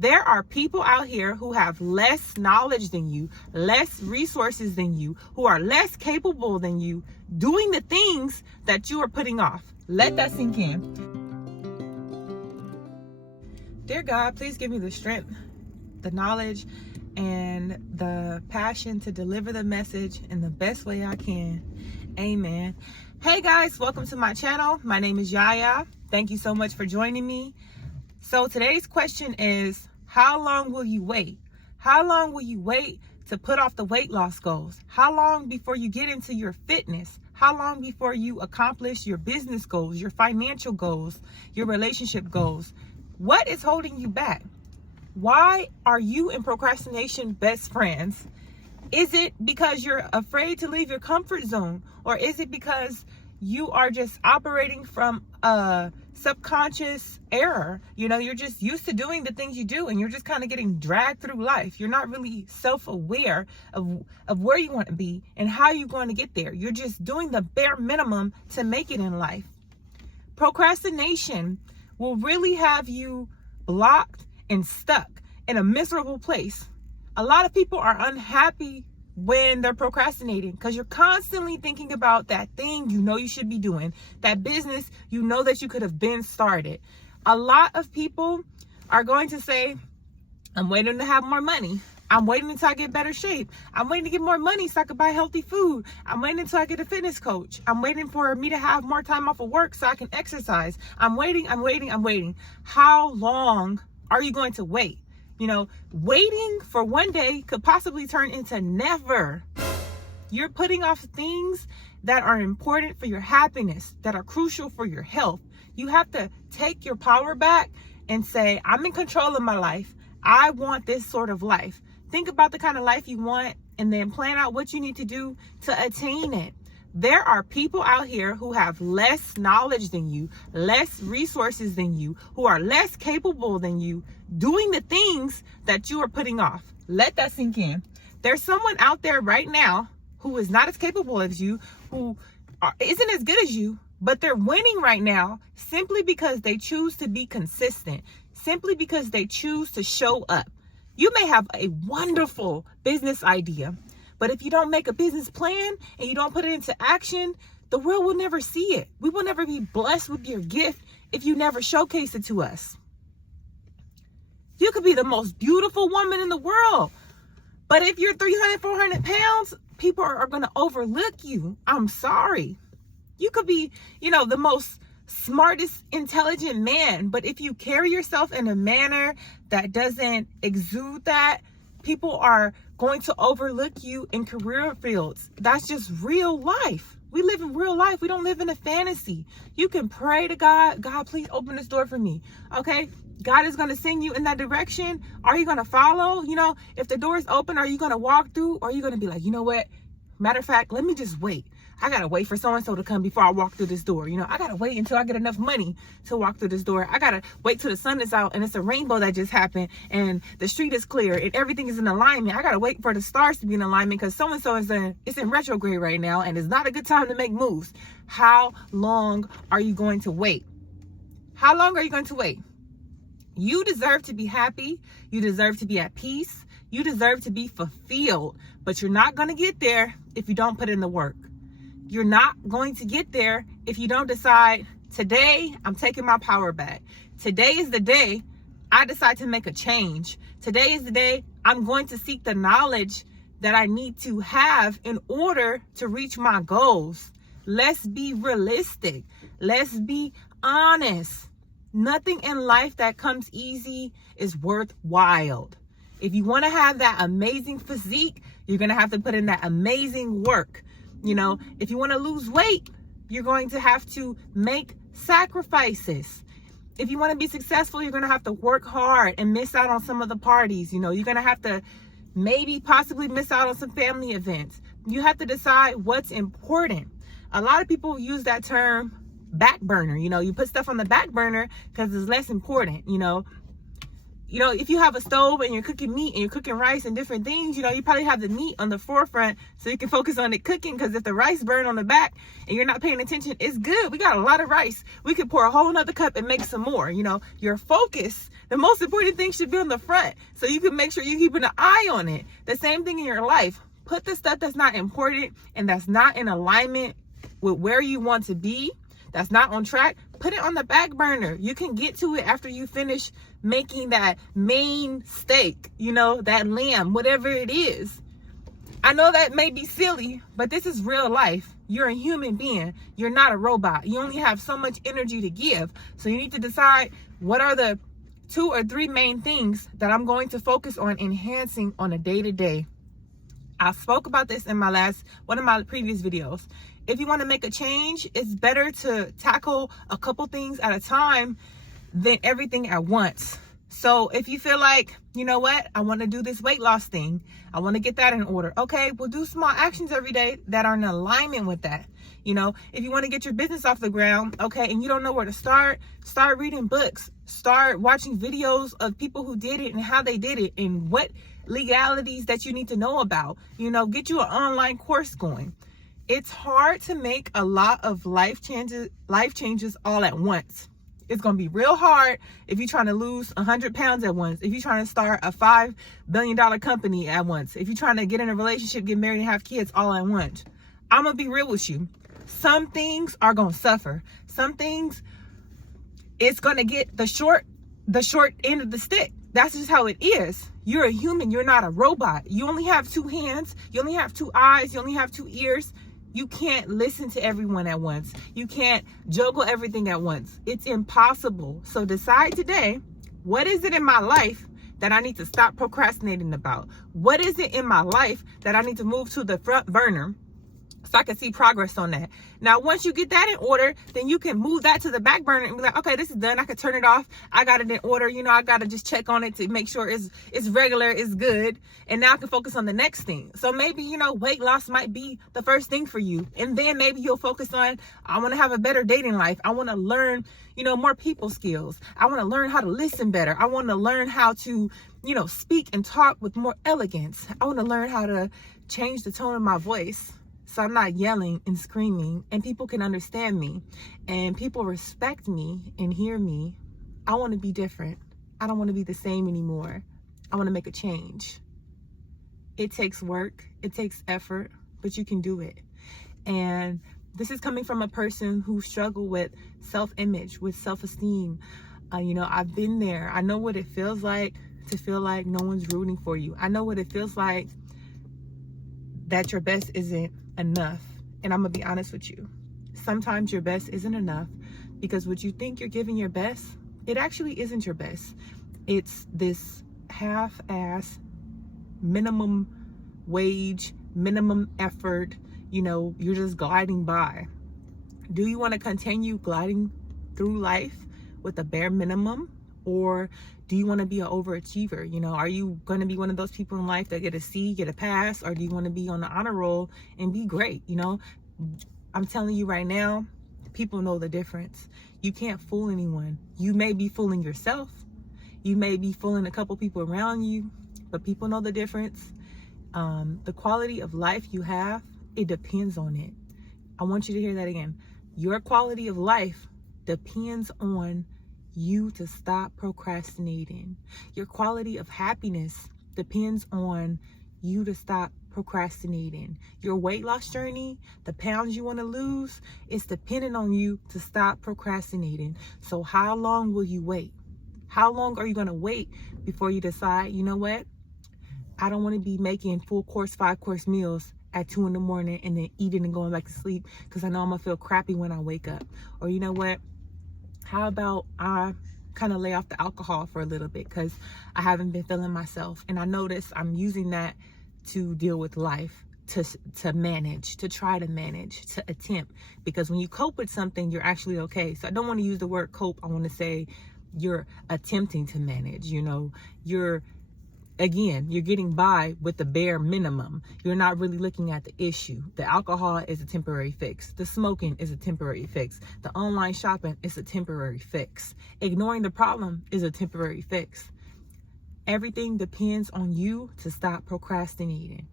There are people out here who have less knowledge than you, less resources than you, who are less capable than you, doing the things that you are putting off. Let that sink in. Dear God, please give me the strength, the knowledge, and the passion to deliver the message in the best way I can. Amen. Hey guys, welcome to my channel. My name is Yaya. Thank you so much for joining me. So today's question is, how long will you wait? How long will you wait to put off the weight loss goals? How long before you get into your fitness? How long before you accomplish your business goals, your financial goals, your relationship goals? What is holding you back? Why are you and procrastination best friends? Is it because you're afraid to leave your comfort zone? Or is it because you are just operating from a subconscious error? You're just used to doing the things you do and you're just kind of getting dragged through life. You're not really self-aware of where you want to be and how you're going to get there. You're just doing the bare minimum to make it in life. Procrastination will really have you blocked and stuck in a miserable place. A lot of people are unhappy when they're procrastinating because you're constantly thinking about that thing you should be doing, that business that you could have been started. A lot of people are going to say, I'm waiting to have more money. I'm waiting until I get better shape. I'm waiting to get more money so I can buy healthy food. I'm waiting until I get a fitness coach. I'm waiting for me to have more time off of work so I can exercise. I'm waiting. How long are you going to wait? Waiting for one day could possibly turn into never. You're putting off things that are important for your happiness, that are crucial for your health. You have to take your power back and say, I'm in control of my life. I want this sort of life. Think about the kind of life you want and then plan out what you need to do to attain it. There are people out here who have less knowledge than you, less resources than you, who are less capable than you, doing the things that you are putting off. Let that sink in. There's someone out there right now who is not as capable as you, who isn't as good as you, but they're winning right now simply because they choose to be consistent, simply because they choose to show up. You may have a wonderful business idea, but if you don't make a business plan and you don't put it into action, the world will never see it. We will never be blessed with your gift if you never showcase it to us. You could be the most beautiful woman in the world, but if you're 300, 400 pounds, people are going to overlook you. I'm sorry. You could be, the most smartest, intelligent man, but if you carry yourself in a manner that doesn't exude that, people are going to overlook you in career fields. That's just real life. We live in real life. We don't live in a fantasy. You can pray to God, God, please open this door for me. Okay? God is going to send you in that direction. Are you going to follow? If the door is open, are you going to walk through? Or are you going to be like, you know what? Matter of fact, let me just wait. I got to wait for so-and-so to come before I walk through this door. I got to wait until I get enough money to walk through this door. I got to wait till the sun is out and it's a rainbow that just happened and the street is clear and everything is in alignment. I got to wait for the stars to be in alignment because so-and-so is in retrograde right now and it's not a good time to make moves. How long are you going to wait? How long are you going to wait? You deserve to be happy. You deserve to be at peace. You deserve to be fulfilled, but you're not going to get there if you don't put in the work. You're not going to get there if you don't decide, today I'm taking my power back. Today is the day I decide to make a change. Today is the day I'm going to seek the knowledge that I need to have in order to reach my goals. Let's be realistic. Let's be honest. Nothing in life that comes easy is worthwhile. If you want to have that amazing physique, you're going to have to put in that amazing work. If you want to lose weight, you're going to have to make sacrifices. If you want to be successful, you're going to have to work hard and miss out on some of the parties. You're going to have to possibly miss out on some family events. You have to decide what's important. A lot of people use that term back burner. You put stuff on the back burner because it's less important. you know, if you have a stove and you're cooking meat and you're cooking rice and different things, you know, you probably have the meat on the forefront so you can focus on it cooking, because if the rice burn on the back and you're not paying attention, it's good. We got a lot of rice. We could pour a whole nother cup and make some more. You know, your focus, the most important thing should be on the front so you can make sure you're keeping an eye on it. The same thing in your life. Put the stuff that's not important and that's not in alignment with where you want to be, that's not on track, put it on the back burner. You can get to it after you finish making that main steak, you know, that lamb, whatever it is. I know that may be silly, but this is real life. You're a human being. You're not a robot. You only have so much energy to give. So you need to decide, what are the 2 or 3 main things that I'm going to focus on enhancing on a day-to-day. I spoke about this in one of my previous videos. If you want to make a change, it's better to tackle a couple things at a time than everything at once. So if you feel like, you know what, I want to do this weight loss thing, I want to get that in order. Okay, we'll do small actions every day that are in alignment with that. You know, if you want to get your business off the ground, okay, and you don't know where to start reading books, start watching videos of people who did it and how they did it and what legalities that you need to know about. You know, get you an online course going. It's hard to make a lot of life changes all at once. It's going to be real hard if you're trying to lose 100 pounds at once, if you're trying to start a $5 billion company at once, if you're trying to get in a relationship, get married, and have kids all at once. I'm going to be real with you. Some things are going to suffer. Some things, it's going to get the short end of the stick. That's just how it is. You're a human. You're not a robot. You only have 2 hands. You only have 2 eyes. You only have 2 ears. You can't listen to everyone at once. You can't juggle everything at once. It's impossible. So decide today, what is it in my life that I need to stop procrastinating about? What is it in my life that I need to move to the front burner so I can see progress on that? Now, once you get that in order, then you can move that to the back burner and be like, okay, this is done. I can turn it off. I got it in order. You know, I got to just check on it to make sure it's regular, it's good. And now I can focus on the next thing. So maybe, you know, weight loss might be the first thing for you. And then maybe you'll focus on, I want to have a better dating life. I want to learn, you know, more people skills. I want to learn how to listen better. I want to learn how to, you know, speak and talk with more elegance. I want to learn how to change the tone of my voice, so I'm not yelling and screaming, and people can understand me and people respect me and hear me. I want to be different. I don't want to be the same anymore. I want to make a change. It takes work. It takes effort, but you can do it. And this is coming from a person who struggled with self-image, with self-esteem. You know, I've been there. I know what it feels like to feel like no one's rooting for you. I know what it feels like that your best isn't enough. And I'm gonna be honest with you, sometimes your best isn't enough, because what you think you're giving your best, it actually isn't your best. It's this half-ass, minimum wage, minimum effort, you know, you're just gliding by. Do you want to continue gliding through life with a bare minimum, or do you want to be an overachiever? You know, are you going to be one of those people in life that get a C, get a pass, or do you want to be on the honor roll and be great? You know, I'm telling you right now, people know the difference. You can't fool anyone. You may be fooling yourself. You may be fooling a couple people around you, but people know the difference. The quality of life you have, it depends on it. I want you to hear that again. Your quality of life depends on you to stop procrastinating. Your quality of happiness depends on you to stop procrastinating. Your weight loss journey, the pounds you want to lose, it's dependent on you to stop procrastinating. So how long will you wait? How long are you going to wait before you decide, you know what? I don't want to be making full course, 5-course meals at 2 a.m. and then eating and going back to sleep because I know I'm going to feel crappy when I wake up. Or you know what? How about I kind of lay off the alcohol for a little bit because I haven't been feeling myself. And I notice I'm using that to deal with life, to manage, to try to manage, to attempt. Because when you cope with something, you're actually okay. So I don't want to use the word cope. I want to say you're attempting to manage. You know, you're getting by with the bare minimum. You're not really looking at the issue. The alcohol is a temporary fix. The smoking is a temporary fix. The online shopping is a temporary fix. Ignoring the problem is a temporary fix. Everything depends on you to stop procrastinating.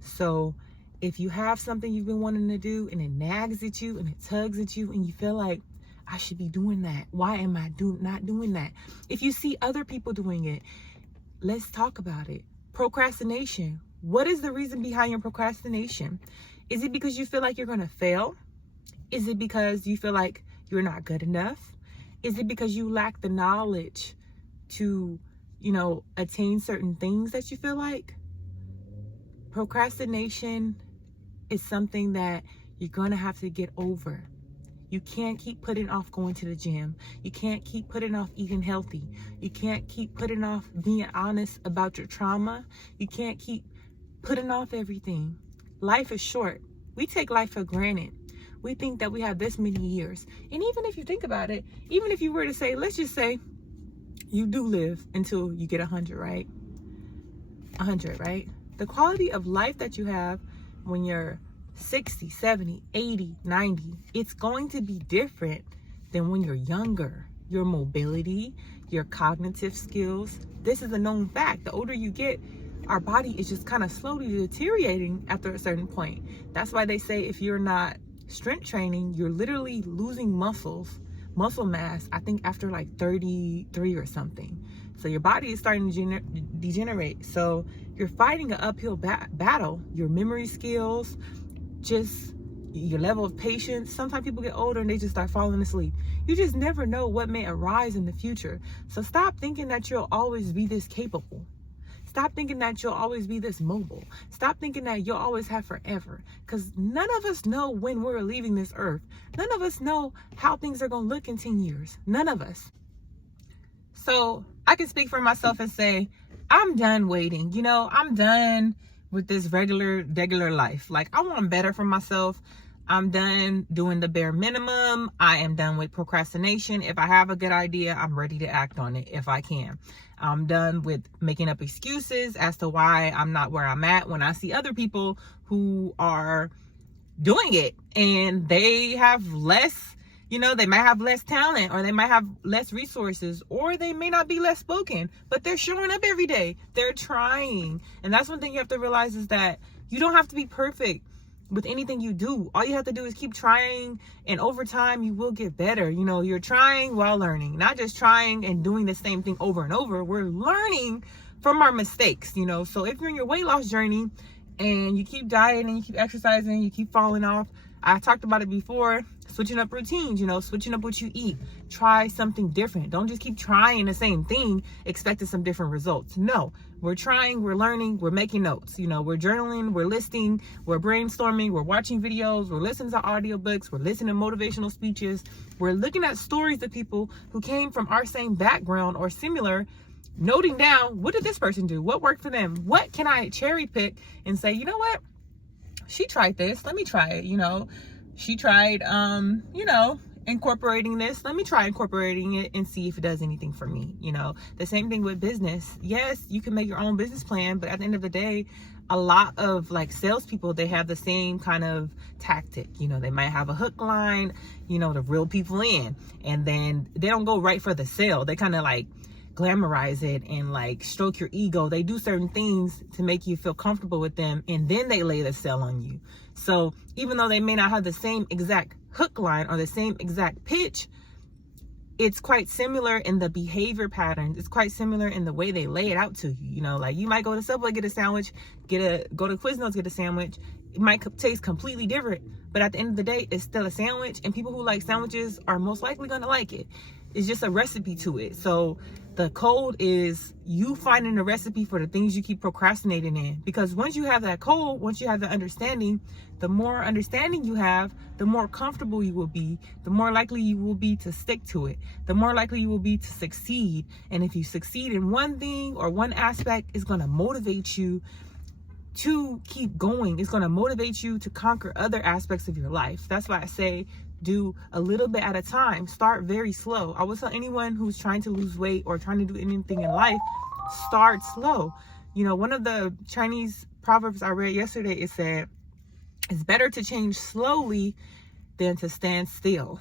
So if you have something you've been wanting to do and it nags at you and it tugs at you and you feel like, I should be doing that, why am I not doing that? If you see other people doing it, let's talk about it. Procrastination. What is the reason behind your procrastination? Is it because you feel like you're going to fail? Is it because you feel like you're not good enough? Is it because you lack the knowledge to, attain certain things that you feel like? Procrastination is something that you're going to have to get over. You can't keep putting off going to the gym. You can't keep putting off eating healthy. You can't keep putting off being honest about your trauma. You can't keep putting off everything. Life is short. We take life for granted. We think that we have this many years. And even if you think about it, even if you were to say, let's just say you do live until you get 100, right? 100, right? The quality of life that you have when you're 60, 70, 80, 90, it's going to be different than when you're younger. Your mobility, your cognitive skills, this is a known fact. The older you get, our body is just kind of slowly deteriorating after a certain point. That's why they say if you're not strength training, you're literally losing muscle mass, I think after like 33 or something. So your body is starting to degenerate. So you're fighting an uphill battle. Your memory skills, just your level of patience. Sometimes people get older and they just start falling asleep. You just never know what may arise in the future. So stop thinking that you'll always be this capable. Stop thinking that you'll always be this mobile. Stop thinking that you'll always have forever. Because none of us know when we're leaving this earth. None of us know how things are going to look in 10 years. None of us. So I can speak for myself and say, I'm done waiting. I'm done with this regular life. Like, I want better for myself. I'm done doing the bare minimum. I am done with procrastination. If I have a good idea, I'm ready to act on it if I can. I'm done with making up excuses as to why I'm not where I'm at when I see other people who are doing it and they have less, they might have less talent, or they might have less resources, or they may not be less spoken, but they're showing up every day. They're trying. And that's one thing you have to realize, is that you don't have to be perfect with anything you do. All you have to do is keep trying, and over time you will get better. You're trying while learning, not just trying and doing the same thing over and over. We're learning from our mistakes. So if you're in your weight loss journey and you keep dieting, you keep exercising, you keep falling off, I talked about it before, switching up routines, switching up what you eat. Try something different. Don't just keep trying the same thing, expecting some different results. No, we're trying, we're learning, we're making notes. We're journaling, we're listing, we're brainstorming, we're watching videos, we're listening to audiobooks, we're listening to motivational speeches. We're looking at stories of people who came from our same background or similar, noting down, what did this person do? What worked for them? What can I cherry pick and say, you know what? She tried this, let me try it. She tried, incorporating this. Let me try incorporating it and see if it does anything for me. The same thing with business. Yes, you can make your own business plan, but at the end of the day, a lot of salespeople, they have the same kind of tactic. They might have a hook line, to reel people in, and then they don't go right for the sale. They kind of glamorize it and stroke your ego. They do certain things to make you feel comfortable with them, and then they lay the sell on you. So even though they may not have the same exact hook line or the same exact pitch, it's quite similar in the behavior patterns. It's quite similar in the way they lay it out to you. You might go to Subway, get a sandwich, go to Quiznos, get a sandwich. It might taste completely different, but at the end of the day, it's still a sandwich, and people who like sandwiches are most likely going to like it. It's just a recipe to it. So the code is you finding a recipe for the things you keep procrastinating in. Because once you have that code, once you have the understanding, the more understanding you have, the more comfortable you will be, the more likely you will be to stick to it, the more likely you will be to succeed. And if you succeed in one thing or one aspect, it's going to motivate you to keep going. It's going to motivate you to conquer other aspects of your life. That's why I say do a little bit at a time. Start very slow. I would tell anyone who's trying to lose weight or trying to do anything in life, start slow. One of the Chinese proverbs I read yesterday, it said, it's better to change slowly than to stand still.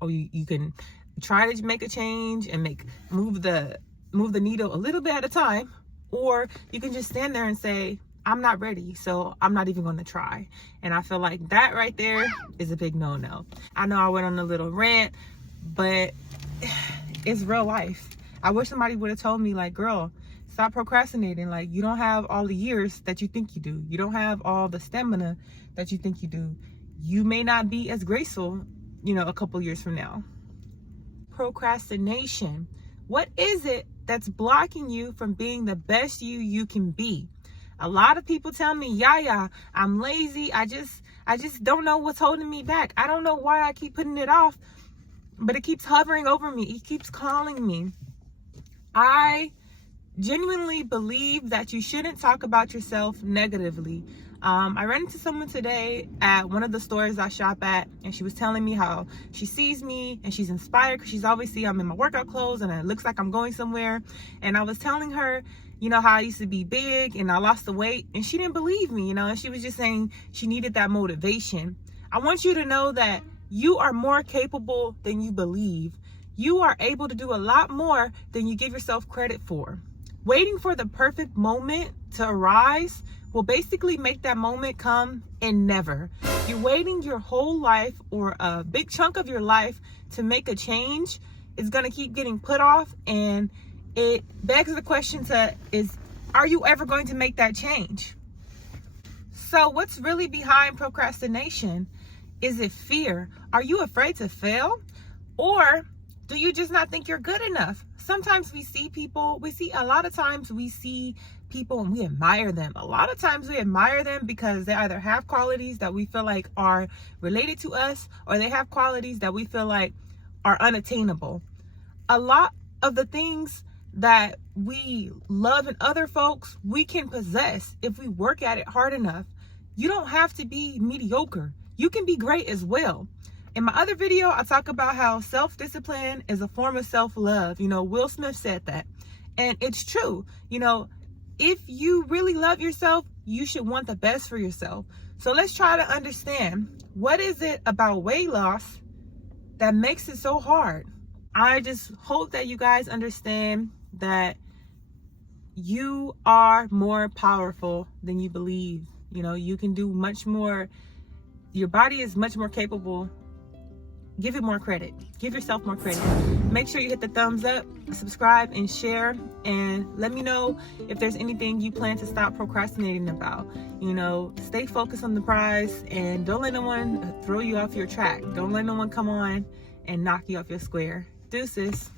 Or you can try to make a change and move the move the needle a little bit at a time, or you can just stand there and say, I'm not ready, so I'm not even going to try. And I feel like that right there is a big no-no. I know I went on a little rant, but it's real life. I wish somebody would have told me, like, girl, stop procrastinating. Like, you don't have all the years that you think you do. You don't have all the stamina that you think you do. You may not be as graceful, a couple years from now. Procrastination. What is it that's blocking you from being the best you can be? A lot of people tell me, yeah, I'm lazy. I just don't know what's holding me back. I don't know why I keep putting it off, but it keeps hovering over me. It keeps calling me. I genuinely believe that you shouldn't talk about yourself negatively. I ran into someone today at one of the stores I shop at, and she was telling me how she sees me and she's inspired because she's always see I'm in my workout clothes and it looks like I'm going somewhere. And I was telling her, how I used to be big and I lost the weight, and she didn't believe me, and she was just saying she needed that motivation. I want you to know that you are more capable than you believe. You are able to do a lot more than you give yourself credit for. Waiting for the perfect moment to arise will basically make that moment come and never. You're waiting your whole life or a big chunk of your life to make a change. It's going to keep getting put off, and it begs the question are you ever going to make that change? So what's really behind procrastination? Is it fear? Are you afraid to fail? Or do you just not think you're good enough? Sometimes we see people and we admire them. A lot of times we admire them because they either have qualities that we feel like are related to us, or they have qualities that we feel like are unattainable. A lot of the things that we love in other folks, we can possess if we work at it hard enough. You don't have to be mediocre. You can be great as well. In my other video, I talk about how self-discipline is a form of self-love. Will Smith said that. And it's true. If you really love yourself, you should want the best for yourself. So let's try to understand, what is it about weight loss that makes it so hard? I just hope that you guys understand that you are more powerful than you believe. You can do much more. Your body is much more capable. Give it more credit. Give yourself more credit. Make sure you hit the thumbs up, subscribe, and share. And let me know if there's anything you plan to stop procrastinating about. Stay focused on the prize, and don't let no one throw you off your track. Don't let no one come on and knock you off your square. Deuces.